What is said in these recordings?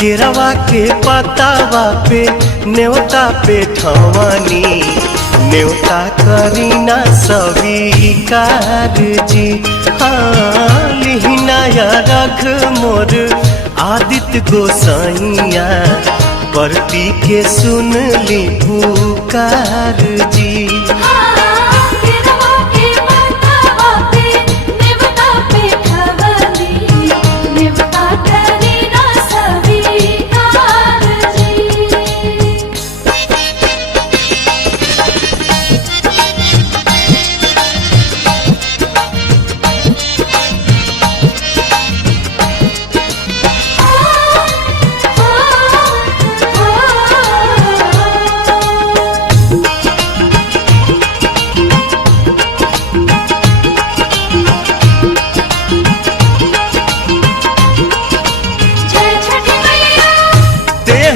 केरवा के पतावा पे न्योता पे ठवानी न्योता करीना स्वीकार जी। हाँ लिहिनाया रख मोर आदित्य गोसाइया परती के सुन ली पुकार जी।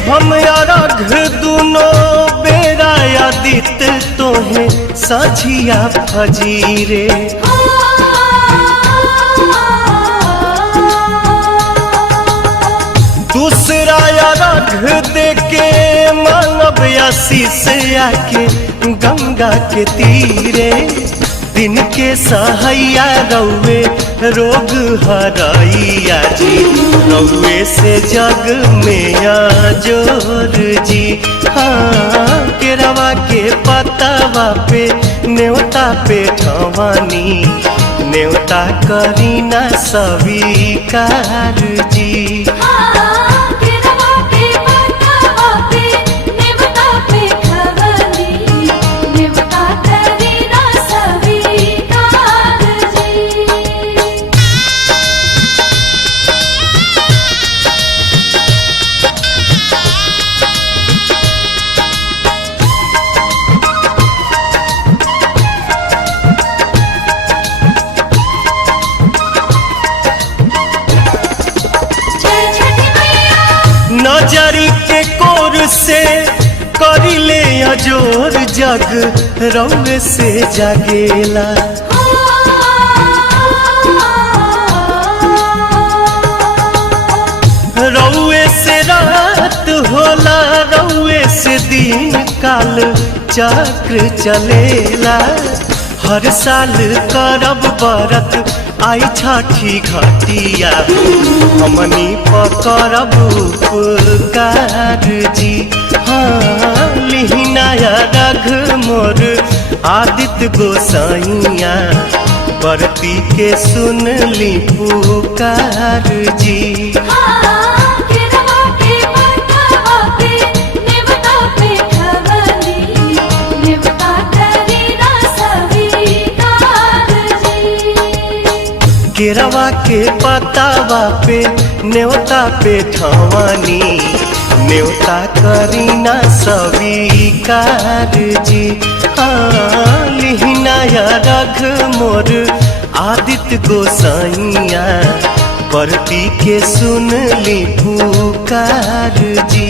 हम अरघ दुनो बेरा आदित्य तोहे साझिया फजीरे। दूसरा अरघ देके मानव आशीष आके गंगा के तीरे। दिन के सहैया रौवे रोग हराइया जी रौवे से जग में जोर जी। हाँ केरवा के पतावा पे न्योता पे ठवानी न्योता करीना स्वीकार जी। नजरी के कोर से करिले अजोर जग रौवे से जागेला। रौवे से रात होला रौवे से दिन काल चक्र चलेला। हर साल करब बरत आई छठी घटिया हमनी पकड़ब उपकार जी। हाँ लिहिनाया रघ मोर आदित्य गोसाइया परती के सुन ली पुकार जी। केरवा के पतावा पे न्योता पे ठवानी न्योता करीना स्वीकार जी। हाँ लिहिनाया रघ मोर आदित्य गोसाइया परती के सुन ली पुकार जी।